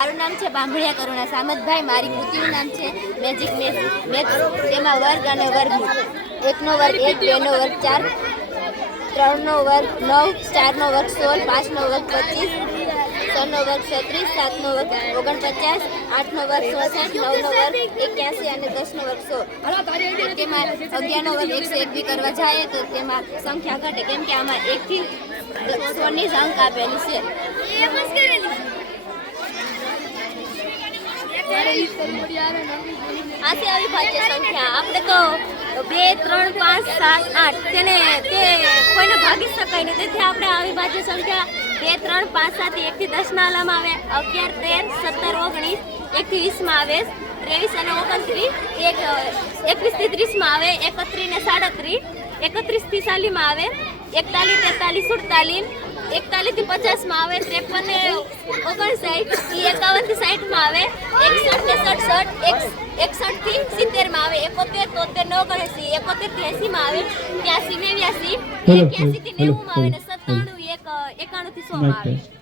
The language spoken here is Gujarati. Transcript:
મારું નામ છે બાંભણિયા કરુણા સામતભાઈ. મારી કૃતિનું નામ છે મેજિક મેથ્સ. તેમાં વર્ગ અને વર્ગમૂળ. 1 નો વર્ગ 1, 2 નો વર્ગ 4, 3 નો વર્ગ 9, 4 નો વર્ગ 16, 5 નો વર્ગ 25, 6 નો વર્ગ 36, 7 નો વર્ગ 49, 8 નો વર્ગ 64, 9 નો વર્ગ 81 અને 10 નો વર્ગ 100. તેમાં 11 નો વર્ગ 101 કરવા જાય તો તેમાં સંખ્યા ઘટે, કેમ કે આમાં 1 થી 100 ની જ અંક આપેલી છે. આ છે અવિભાજ્ય સંખ્યા. આપણે તો 2, 3, 5, 7, 8 તેને તે કોઈને ભાગી શકાય નહીં. તેથી આપણે અવિભાજ્ય સંખ્યા 2, 3, 5, 7 1 થી 10 ના આલામાં આવે. 11, 13, 17, 19 1 થી 20 માં આવે. 23 અને 29 21 થી 30 માં આવે. 31 ને 37 31 થી 40 માં આવે. 41, 43, 47 41 થી 50 માં આવે. 53 ને 59 51 થી 60 માં આવે. 61 ને 67 61 થી 70 માં આવે. 71 73 79 71 થી 80 માં આવે. 83 89 81 થી 90 માં આવે. 97 91 થી 100 માં આવે.